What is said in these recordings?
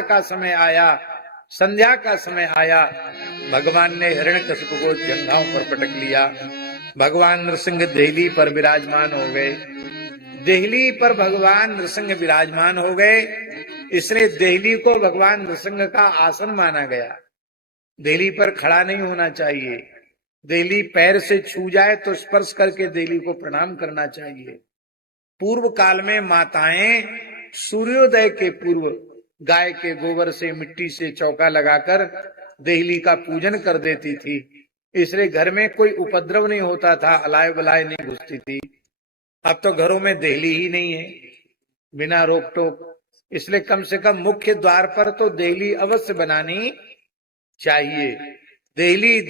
का समय आया, संध्या का समय आया, भगवान ने हिरण्यकशिपु को जंघाओं पर पटक लिया। भगवान नृसिंह देहली पर विराजमान हो गए। देहली पर भगवान नृसिंह विराजमान हो गए, इसलिए देहली को भगवान नृसिंह का आसन माना गया। देहली पर खड़ा नहीं होना चाहिए, देहली पैर से छू जाए तो स्पर्श करके देहली को प्रणाम करना चाहिए। पूर्व काल में माताएं सूर्योदय के पूर्व गाय के गोबर से मिट्टी से चौका लगाकर देहली का पूजन कर देती थी, इसलिए घर में कोई उपद्रव नहीं होता था, अलाय बलाय नहीं घुसती थी। अब तो घरों में देहली ही नहीं है बिना रोक टोक, इसलिए कम से कम मुख्य द्वार पर तो देहली अवश्य बनानी चाहिए। देहली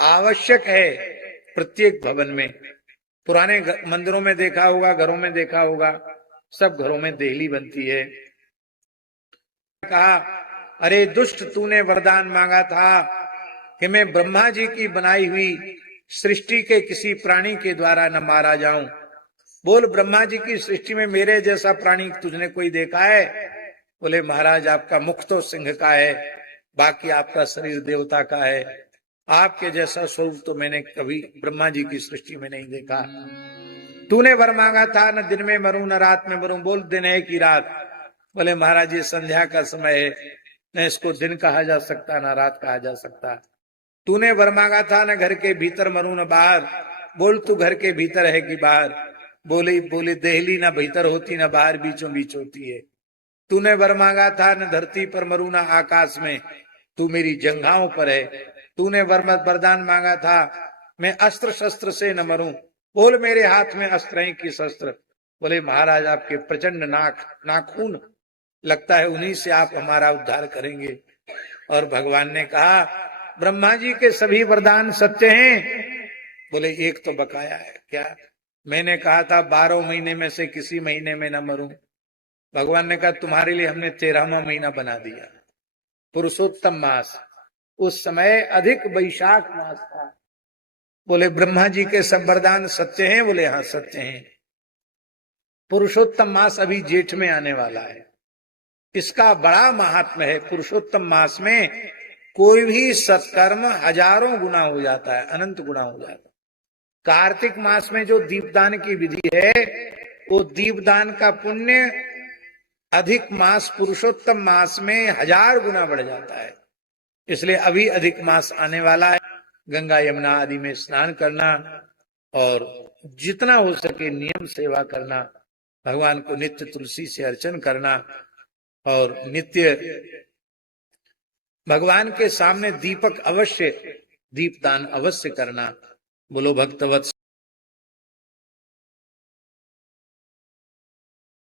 आवश्यक है प्रत्येक भवन में। पुराने मंदिरों में देखा होगा, घरों में देखा होगा, सब घरों में देहली बनती है। कहा, अरे दुष्ट, तूने वरदान मांगा था कि मैं ब्रह्मा जी की बनाई हुई सृष्टि के किसी प्राणी के द्वारा न मारा जाऊं। बोल, ब्रह्मा जी की सृष्टि में मेरे जैसा प्राणी तुझने कोई देखा है? बोले, महाराज आपका मुख तो सिंह का है, बाकी आपका शरीर देवता का है, आपके जैसा स्वरूप तो मैंने कभी ब्रह्मा जी की सृष्टि में नहीं देखा। तूने वर मांगा था न दिन में मरूं न रात में मरूं। बोल, दिन है कि रात? बोले, महाराज ये संध्या का समय है, न इसको दिन कहा जा सकता न रात कहा जा सकता। तूने वर मांगा था न घर के भीतर मरूं न बाहर। बोल, तू घर के भीतर है कि बाहर? बोले देहली न भीतर होती न बाहर, बीचों बीच होती है। तूने वर मांगा था न धरती पर मरूं न आकाश में, तू मेरी जंघाओं पर है। तूने वरदान मांगा था मैं अस्त्र शस्त्र से न मरूं। बोल, मेरे हाथ में अस्त्र हैं कि शस्त्र? बोले, महाराज आपके प्रचंड नाखून, लगता है उन्हीं से आप हमारा उद्धार करेंगे। और भगवान ने कहा, ब्रह्मा जी के सभी वरदान सत्य हैं? बोले, एक तो बकाया है। क्या? मैंने कहा था 12 महीने में से किसी महीने में न मरूं। भगवान ने कहा, तुम्हारे लिए हमने 13वां महीना बना दिया, पुरुषोत्तम मास। उस समय अधिक वैशाख मास था। बोले, ब्रह्मा जी के सब वरदान सत्य हैं? बोले, हाँ सत्य हैं। पुरुषोत्तम मास अभी जेठ में आने वाला है, इसका बड़ा महात्म्य है। पुरुषोत्तम मास में कोई भी सत्कर्म हजारों गुना हो जाता है, अनंत गुना हो जाता है। कार्तिक मास में जो दीपदान की विधि है, वो दीपदान का पुण्य अधिक मास पुरुषोत्तम मास में 1000 गुना बढ़ जाता है। इसलिए अभी अधिक मास आने वाला है। गंगा यमुना आदि में स्नान करना और जितना हो सके नियम सेवा करना, भगवान को नित्य तुलसी से अर्चन करना और नित्य भगवान के सामने दीपक अवश्य, दीपदान अवश्य करना। बोलो भक्तवत्स।